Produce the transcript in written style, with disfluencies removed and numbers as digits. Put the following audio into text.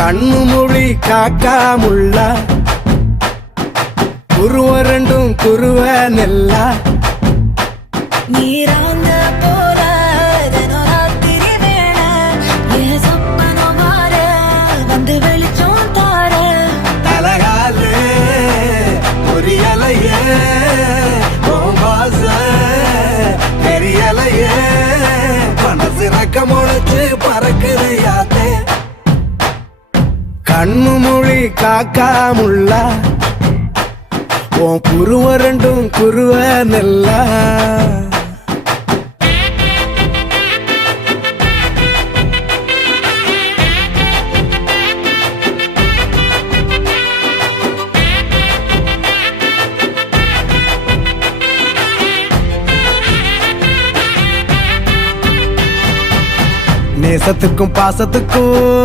கண்ணு மொழி காக்காமுள்ள குருவ ரெண்டும் குருவ நெல்லா நீராங்க போல தினராத்திரி வேண என் சொப்பனம் மாற வந்து வெளிச்சம் தார தலகாலே பொரியலையே வாச பெரியலையே மனசு ரக்க முளைச்சு பறக்குது யாத்தே கண்ணு மொழி காக்காமுள்ள உன் குருவ ரெண்டும் குருவ நெல்லா நேசத்துக்கும் பாசத்துக்கும்